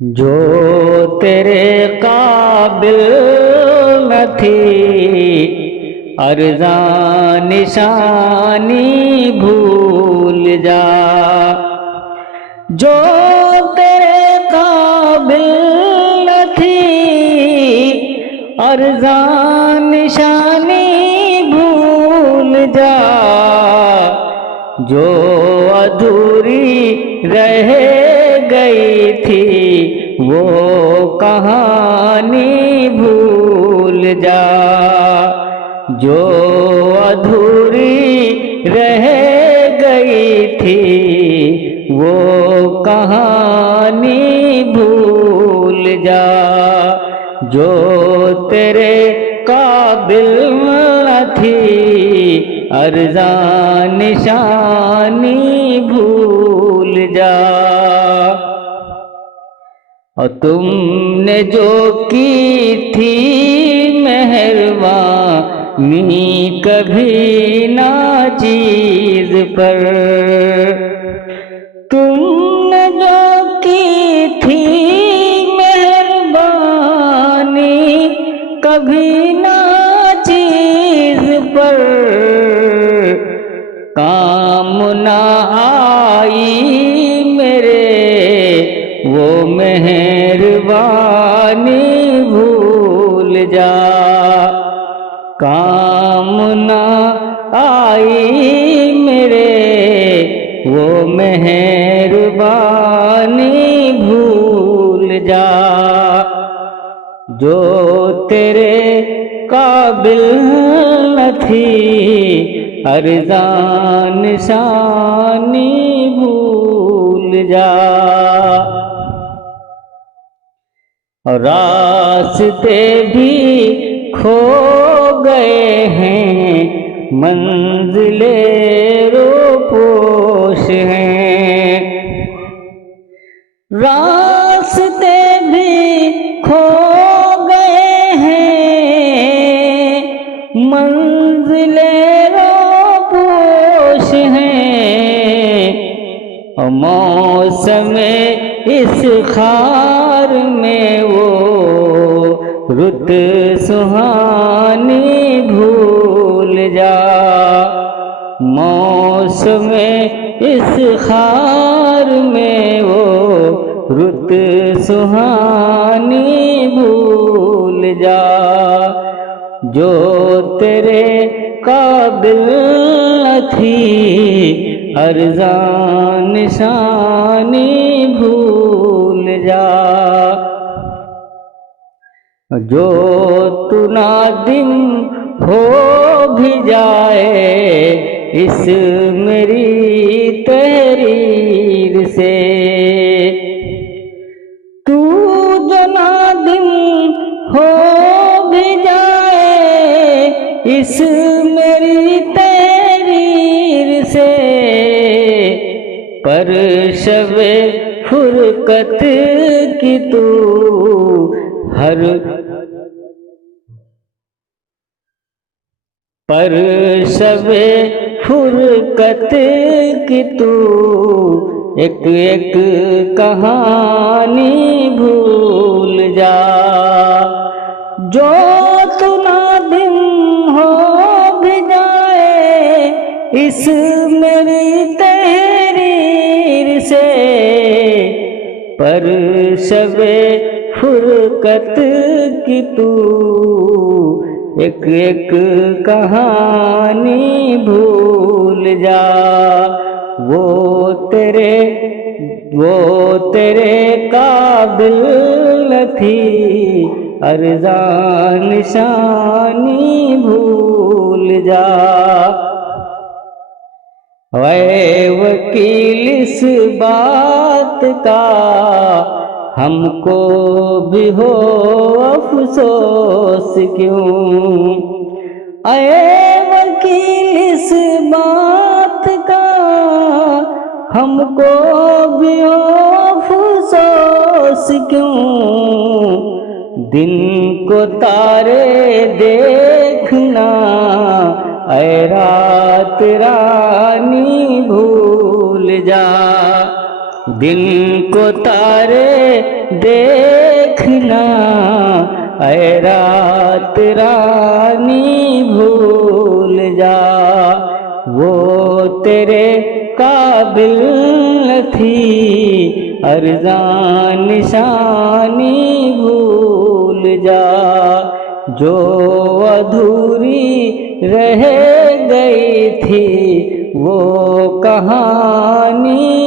जो तेरे काबिल न थी अर्ज़ां निशानी भूल जा। जो तेरे काबिल न थी अर्ज़ां निशानी भूल जा। जो अधूरी रह गई थी वो कहानी भूल जा। जो अधूरी रह गई थी वो कहानी भूल जा। जो तेरे काबिल न थी अर्ज़ां निशानी भूल जा। और तुमने जो की थी मेहरबानी कभी ना चीज पर, तुमने जो की थी मेहरबानी कभी ना चीज पर, काम ना आई मेरे वो मेहरबानी भूल जा। काम ना आई मेरे वो मेहरबानी भूल जा। जो तेरे काबिल न थी अर्ज़ां निशानी भूल जा। और रास्ते भी खो गए हैं मंजिले रोपोश हैं। रास्ते भी खो गए हैं मंजिले रोपोश हैं। और मौसम इस खार में वो रुत सुहानी भूल जा। मौसम इस खार में वो रुत सुहानी भूल जा। जो तेरे काबिल न थी अर्ज़ां निशानी भूल जा। जो तू नादिम हो भी जाए इस मेरी तहरीर से, तू जो नादिम हो भी जाए इस मेरी तहरीर से, पर शबे फुरकत की तू हर पर शबे फुरकत की तू एक एक कहानी भूल जा। जो तू नादिम हो भी जाए इस मेरी तहरीर से, पर शबे फुरकत की तू एक एक कहानी भूल जा। वो तेरे काबिल न थी अर्ज़ां निशानी भूल जा। वै वकील इस बात का हमको भी हो अफसोस क्यों। ऐ वकील इस बात का हमको भी हो अफसोस क्यों। दिन को तारे देखना रात रानी भूल जा। दिन को तारे देखना, ऐ रात रानी भूल जा। वो तेरे काबिल न थी, अर्ज़ां निशानी भूल जा। जो अधूरी रह गई थी वो कहानी